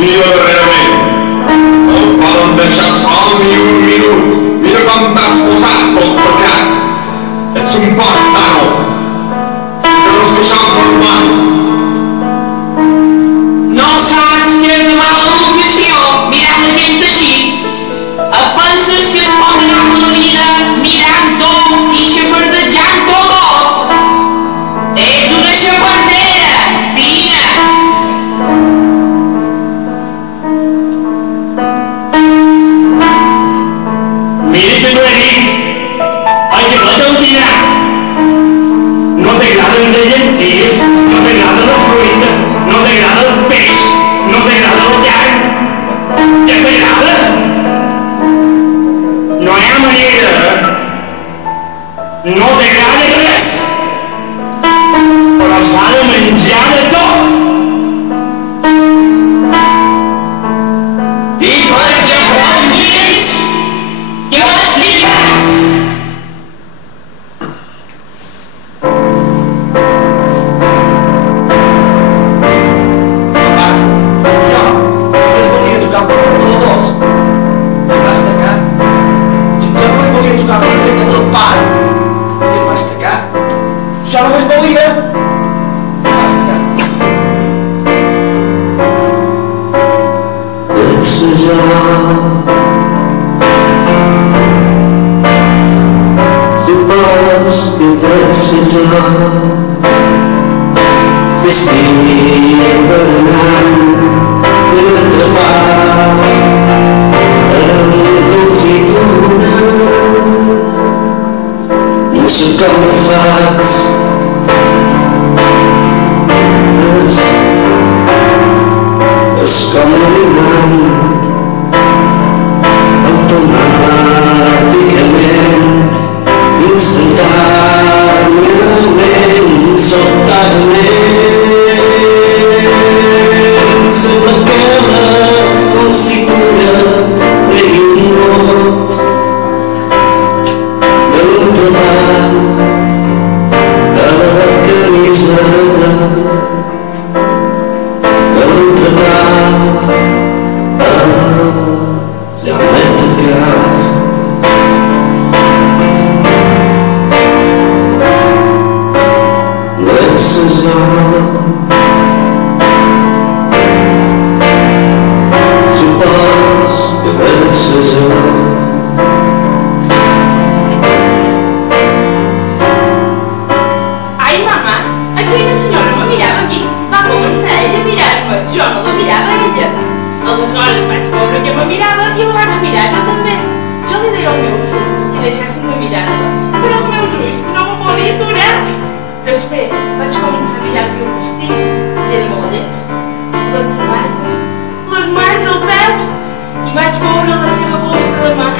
dia darrerament. No el poden deixar sol ni un minut. Mira com t'has posat tot tocat. Ets un porc, Tano. Que no és que això per mal. No saps que és de mala educació mirar la gent així. Et penses que es pot anar per la vida mirant tot i xafardejant tot? Ets una xafardera, fina. Mira que t'ho he dit. Oi, que no t'ho dirà. No t'agraden les llenties, no t'agrada la fruita, no t'agrada el peix, no t'agrada la carn. Ja t'agrada? No hi ha manera. No t'agrada res. Però s'ha de menjar de tot. I perquè guanyis i les llibres. Papa, jo només volia jugar amb el portadors. Em vas tacar. Jo només volia jugar amb el rei del pare. I em vas tacar. Jo només volia. Em vas tacar. Supos que decisor estic berenant per atrapar en confitura. No sé com ho faig, és com oblidant automàticament, instantàniament, sobtadament. Sembla que la confitura pregui un mot de l'entrepà a la camiseta, de l'entrepà a la meta. Ai, mama, aquella senyora no mirava a mi. Va començar ella a mirar-me. Jo no la mirava a ella. Aleshores vaig veure que me mirava i la vaig mirar jo també. Jo li deia als meus ulls que deixessin de mirar-la, però els meus ulls no me podia aturar. Després vaig començar a mirar-li el vestit, que era molt lleig, les sabates, les mans, els peus, i vaig veure la seva bossa de mà.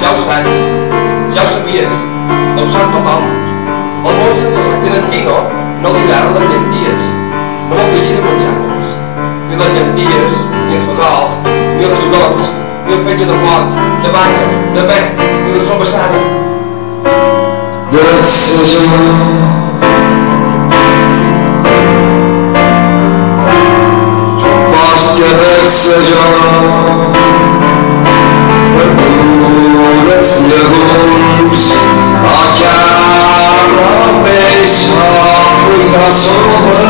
Ja ho saps, ja ho sabies, ho sap tothom. El món sense Tarantino no li agraden les llenties. No m'obliguis a menjar-les. Ni les llenties, ni els fesols, ni els cigots, ni el fetge de porc, de vaca, de bé, ni la sobassada. Desejo Posta desejo Verdures, llegums, el carn, el peix, la fruita sobre.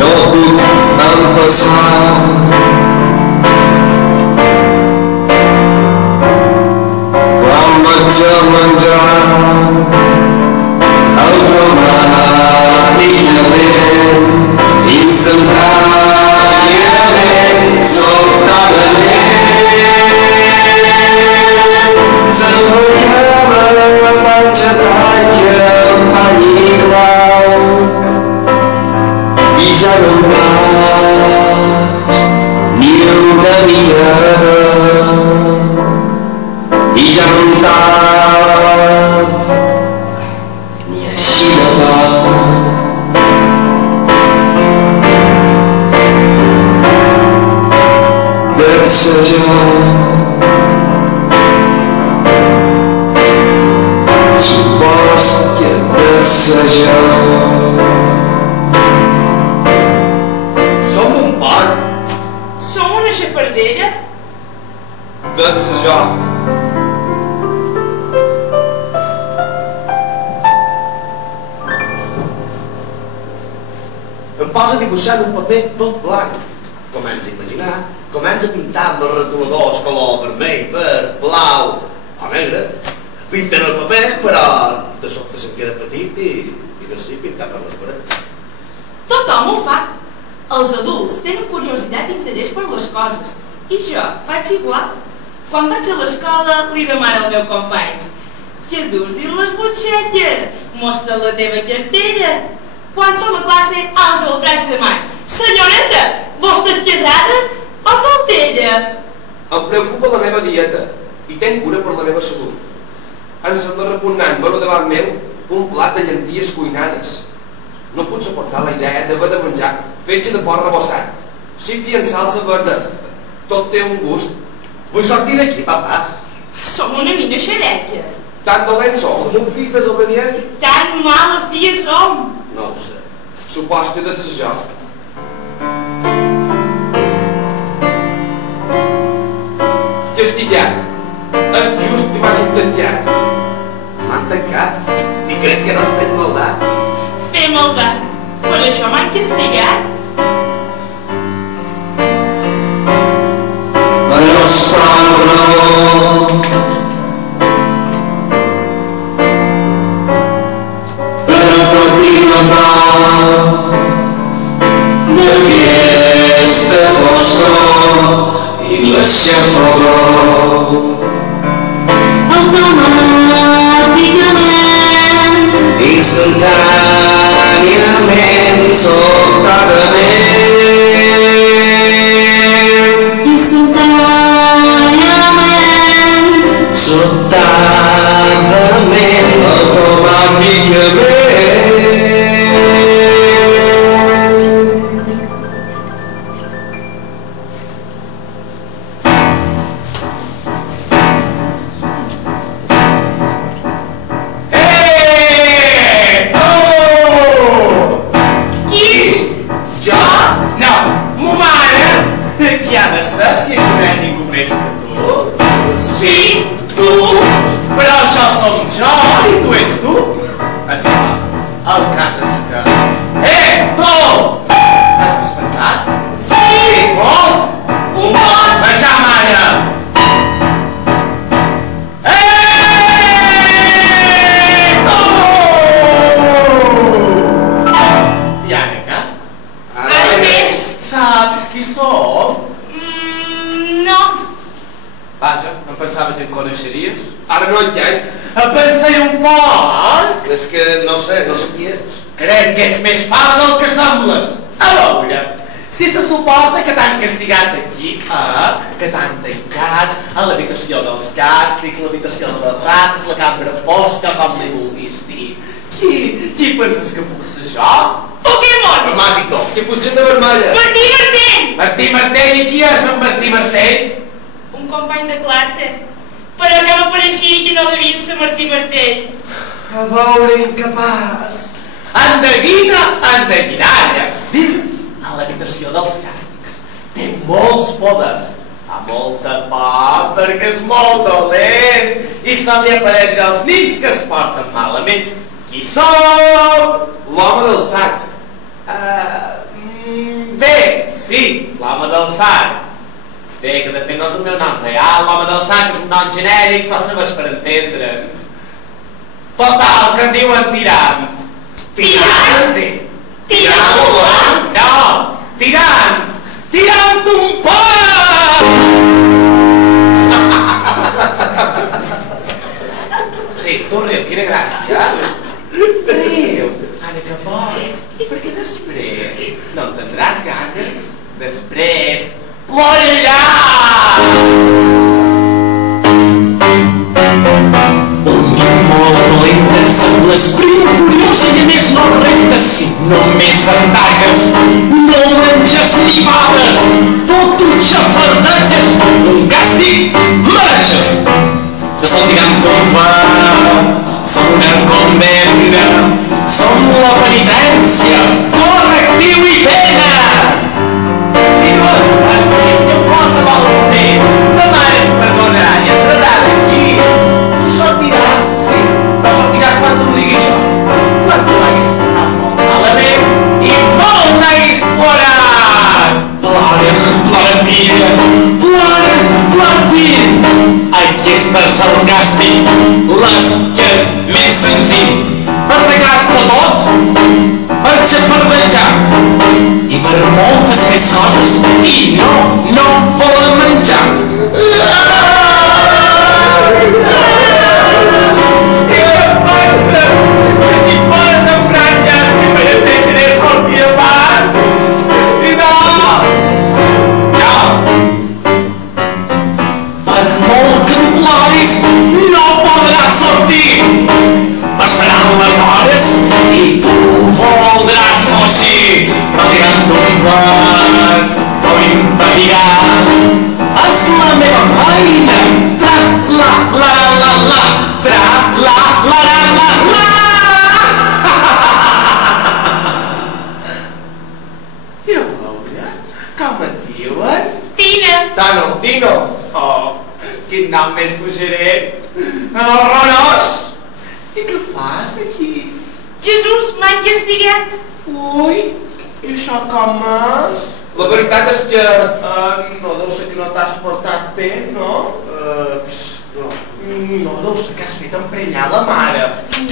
No puc empassar quan vaig a menjar automàticament, instantàniament, sobtadament. S'embocava la panxa talla amb pany i clau i ja no em vas ni una mirada i ja no em tap ni així de pau. Desejar supòs que desejar Som un porc. Som una xafardella? Desejar. Em posa dibuixant un paper tot blanc. Comença a imaginar, comença a pintar amb els retoladors color vermell, verd, blau o negre. Pinten el paper, però de sobte se'm queda petit i necessito pintar per les parets. Tothom ho fa. Els adults tenen curiositat i interès per les coses. I jo faig igual. Quan vaig a l'escola li demano al meu company: "Què dus dins les butxetes? Mostra la teva cartera." Quan som a classe, els el 3 de maig: "Senyoreta, vostè és casada o soltera?" Em preocupa la meva dieta i tenc cura per la meva salut. Em sembla repugnant veure davant meu un plat de llenties cuinades. No puc suportar la idea d'haver de menjar fetge de porc rebossat, sípi en salsa verda. Tot té un gust. Vull sortir d'aquí, papà. Som una mina xereca. Tan dolents som. Som un fill desobedient? Tan mala filla som. No ho sé. Supòs que desejar. Castigat. És just que m'has intentat. M'han tancat i crec que no han fet maldat. Fer maldat. Per això m'han castigat. la nostra raó per aplatir la pau d'aquesta foscor i la xafogor. Automàticament, instantàniament, sobtadament, sobtadament, automàticament. Si aquí no hi ha ningú més que tu. Sí, Tu? Però això som jo i tu ets tu. És igual. El cas és que... Tu! T'has despertat? sí. Molt? Un bon? Baixar, mare! Tu! I Ànica? Ara més. Saps qui som? No. Vaja, em pensava que em coneixeries. Ara no entenc. Pensei un poc. És que no sé qui ets. Crec que ets més fava del que sembles. A veure, si se suposa que t'han castigat aquí, que t'han tancat a l'habitació dels càstigs, l'habitació de les rates, la cambra fosca, com li vulguis dir. Qui penses que puc ser jo? Pokémon! El màgic tot. Que potser de vermella. Martí Martell! Martí Martell, i qui és en Martí Martell? Un company de classe. Però ja m'apareixia que no devia ser Martí Martell. A veure, incapaç. Endevinalla. Diu, a l'habitació dels càstigs. Té molts poders. Fa molta por perquè és molt dolent i se li apareix als nins que es porten malament. Qui som? L'home del sac. Bé, sí, l'home del sac. Bé, que de fet no és el meu nom real, l'home del sac és un nom genèric, però serveix per entendre'ns. Total, que en diuen tirant. Tirant? Sí. Tirant o blanc? No, tirant. Tirant un pot! Sí, tu riu, quina gràcia. Riu, ara que pots, perquè després no en tindràs ganes. Després ploraràs! Molt dolenta, em sembla esprim curiosa i a més no recta. Si només en taques, no menges ni baves, tot ho xafardatges, un càstig mereixes. No sol tirant ton pa, som una condemna, som la penitència, correctiu i pena. I no, és que qualsevol moment demana em perdonarà i entrarà d'aquí. Tu sortiràs, sí, però sortiràs quan tu m'ho diguis jo. Quan tu l'hagués passat molt malament i molt t'haguis plorat. Plora, filla, plora, fill. Aquest és el càstig, les que més senzill. Per atacar-te tot, per xafardejar i per moltes més coses i no volen menjar. I què pensa? Que si plores en franges que et deixaré sortir a part? I no! Per molt que tu ploris, no podràs sortir. Passaran les hores i tu voldràs fugir. No tirant un plat, no impedirà. És la meva feina. Tra-la-la-la-la-la, tra-la-la-la-la-la. I a veure, com et diuen? Tina! Tino. Oh, quin nom més suggerent. Horrorós! I què fas aquí? Jesús, m'han castigat. Ui, i això com és? La veritat és que... No deu ser que no t'has portat bé, no? No. No deu ser que has fet emprenyar la mare.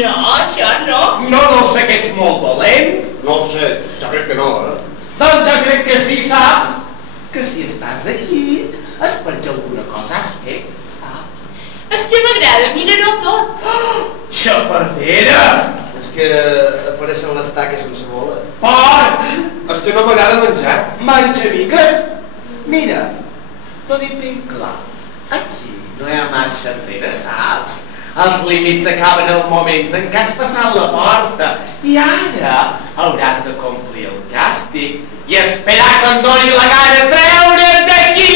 No, això no. No deu ser que ets molt dolent. No ho sé, ja crec que no, Doncs jo crec que sí, saps? Que si estàs aquí és perquè alguna cosa has fet, saps? És que m'agrada mirar-ho tot. Xafardera! És que apareixen les taques sense bola. Porc! És que no m'agrada menjar. Menjaviques! Mira, t'ho dic ben clar. Aquí no hi ha marxa enrere, saps? Els límits acaben el moment en què has passat la porta. I ara hauràs de complir el càstig i esperar que em doni la gana treure't d'aquí!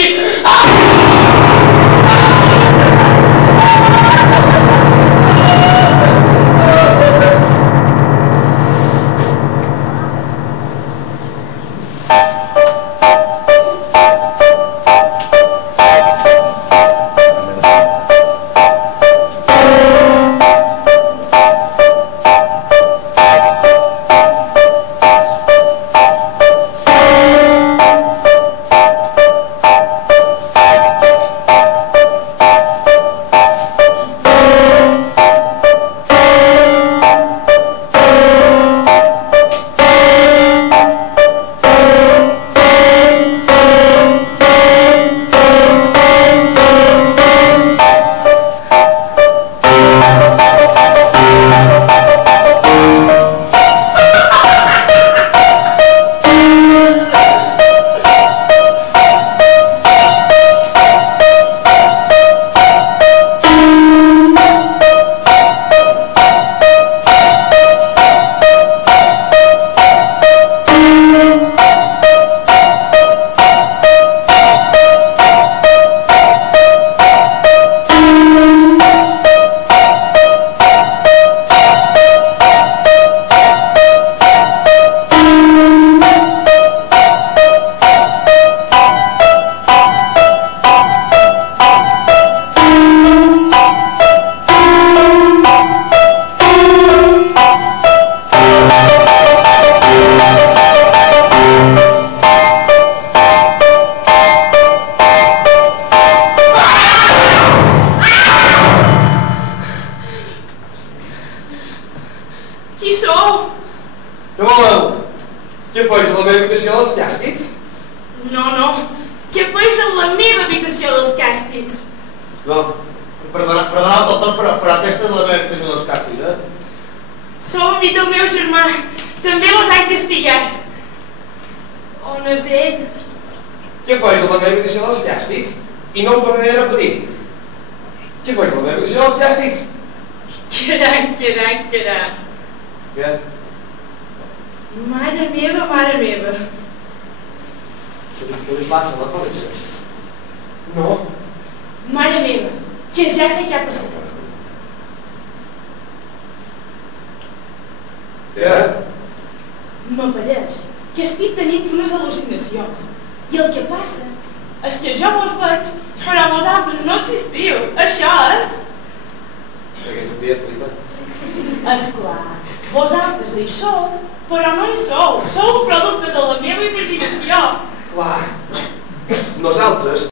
Qui sou? Què voleu? Què fes a la meva habitació dels càstigs? No. Què fes a la meva habitació dels càstigs? No, perdoneu doctor, però aquesta és la meva habitació dels càstigs, Sou amic del meu germà. També l'han castigat. On és ell? Què fes a la meva habitació dels càstigs? I no ho tornaré a repetir. Què fes a la meva habitació dels càstigs? Caram. Què? Mare meva. Què li passa a la Feliça? No. Mare meva, que ja sé què ha passat. Què? M'apareix que estic tenint unes al·lucinacions. I el que passa és que jo vos veig, però vosaltres no existiu. Això és... Perquè és un dia flipant. Esclar, vosaltres hi sou, però no hi sou. Sou un producte de la meva imaginació. Clar. Nosaltres